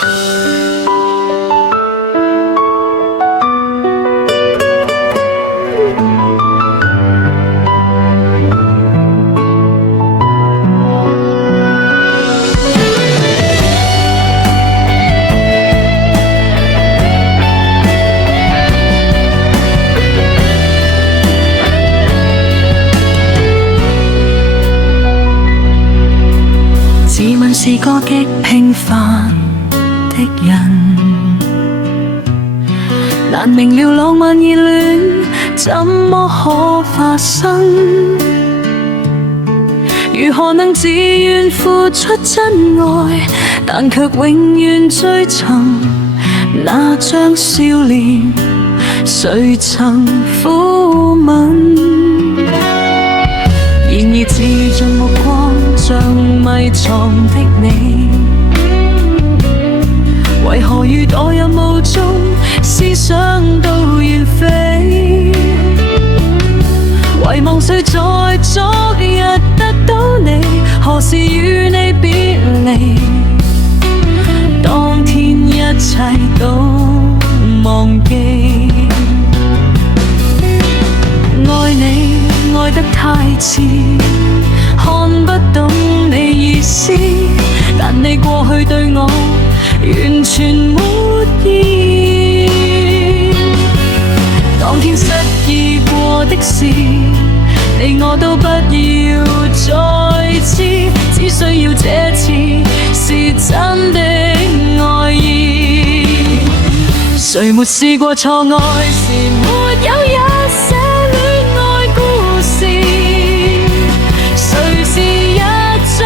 自問是個極平凡的人，難明了浪漫熱戀怎麼可發生？如何能自願付出真愛，但卻永遠追尋那張笑臉，誰曾撫吻？然而自盡目光像迷藏的你，為何如墮入霧中，思想都遠飛？遺忘誰在昨日得到你，何時與你別離？當天一切都忘記，愛你愛得太遲，看不懂你意思，但你過去對我完全沒意。當天失意過的事，你我都不要再知，只需要這次是真的愛意。誰沒試過錯愛時沒有一些戀愛故事？誰是一張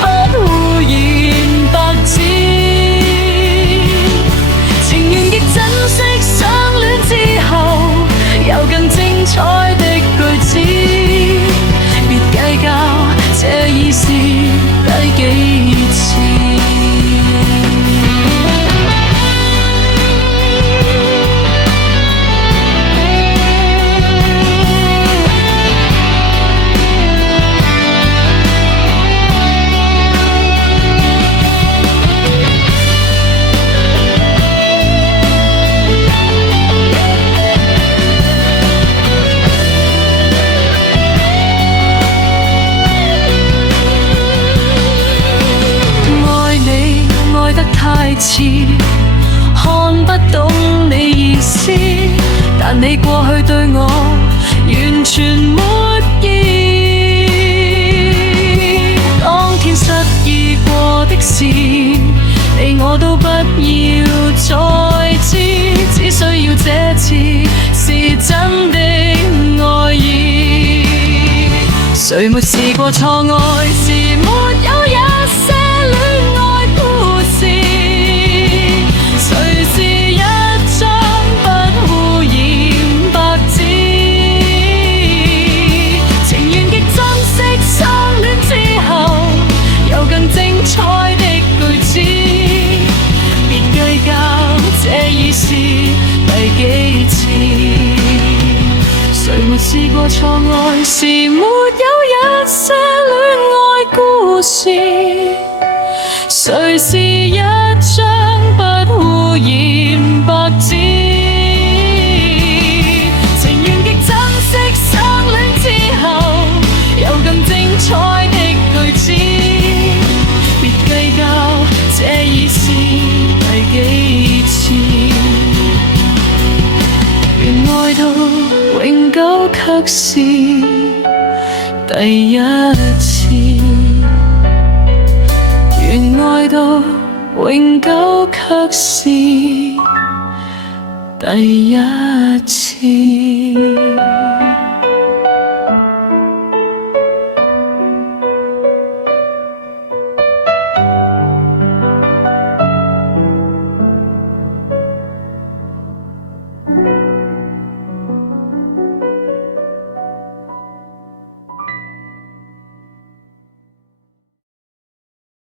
不會言白紙？情願極珍惜相戀之後有更精彩的句子，別計較這已是第幾次。太遲，看不懂你意思，但你過去對我完全沒意。當天失意過的事，你我都不要再知，只需要這次是真的愛意。誰沒試過錯愛時沒有一些戀愛故事？誰是一張不會言白紙？情願極珍惜相戀之後有更精彩的句子，別計較這已是第幾次。誰沒試過錯愛時沒有一些戀愛故事？誰是一張不會言白紙？情願極珍惜相戀之後有更精彩的句子，別計較這已是第幾次。原愛到永久卻是第一次，原愛到永久卻是第一次。